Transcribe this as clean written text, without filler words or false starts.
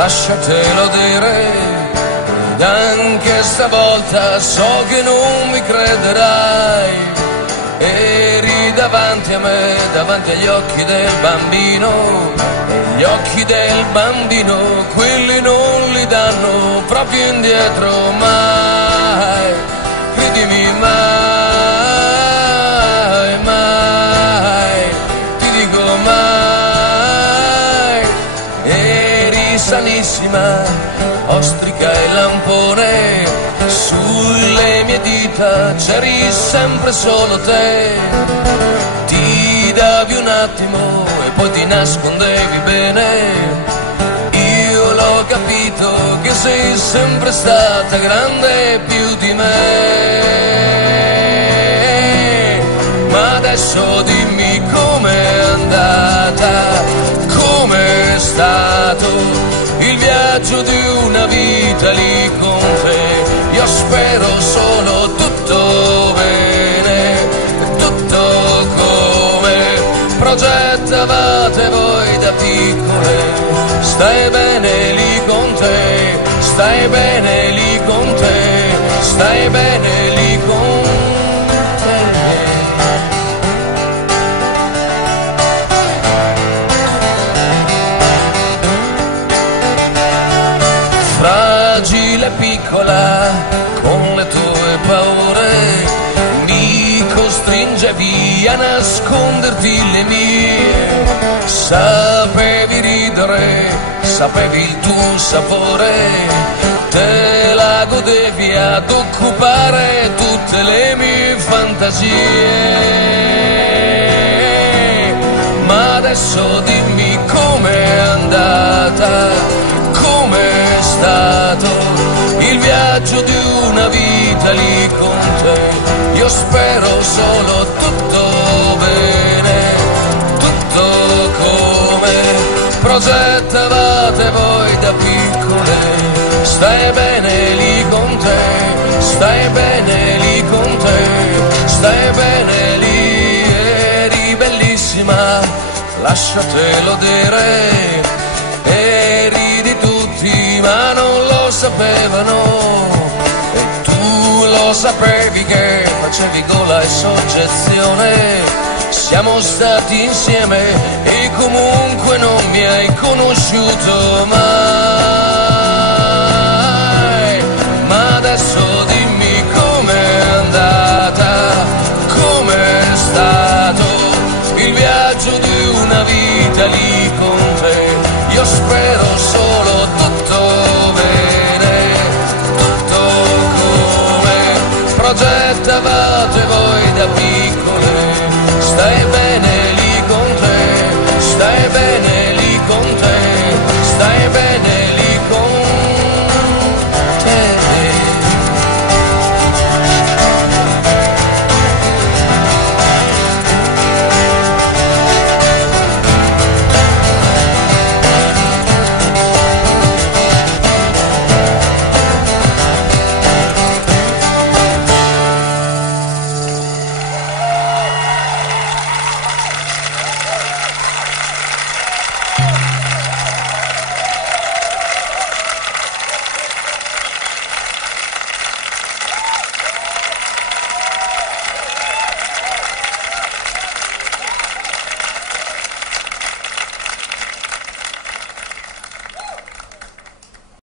lasciatelo dire, ed anche stavolta so che non mi crederai. Eri davanti a me, davanti agli occhi del bambino, e gli occhi del bambino, quelli non li danno proprio indietro mai, credimi mai, mai, ti dico mai. Eri sanissima, ostrica e lampone, sulle mie dita c'eri sempre solo te. Ti davi un attimo e poi ti nascondevi bene. Io l'ho capito che sei sempre stata grande più di me. Ma adesso dimmi com'è andata, com'è stato il viaggio di una vita lì con te. Io spero solo tutto bene, tutto come progettavate voi da piccole. Stai bene lì con te, stai bene lì con te, stai bene lì con te. Fragile piccola, con le tue paure, mi costringevi a nasconderti le mie. Sapevi ridere, sapevi il tuo sapore, te la godevi ad occupare tutte le mie fantasie. Ma adesso dimmi com'è andata, com'è stato il viaggio di una vita lì con te. Io spero solo tutto bene, tutto come progettavate voi da piccole. Stai bene lì con te, stai bene lì con te, stai bene lì. Eri bellissima, lasciatelo dire, eri di tutti ma non lo sapevano, e tu lo sapevi che facevi gola e soggezione. Siamo stati insieme e comunque non mi hai conosciuto mai. Ma adesso dimmi com'è andata, com'è stato il viaggio di una vita lì con te. Io spero solo tutto bene, tutto come progettavate voi da piccoli.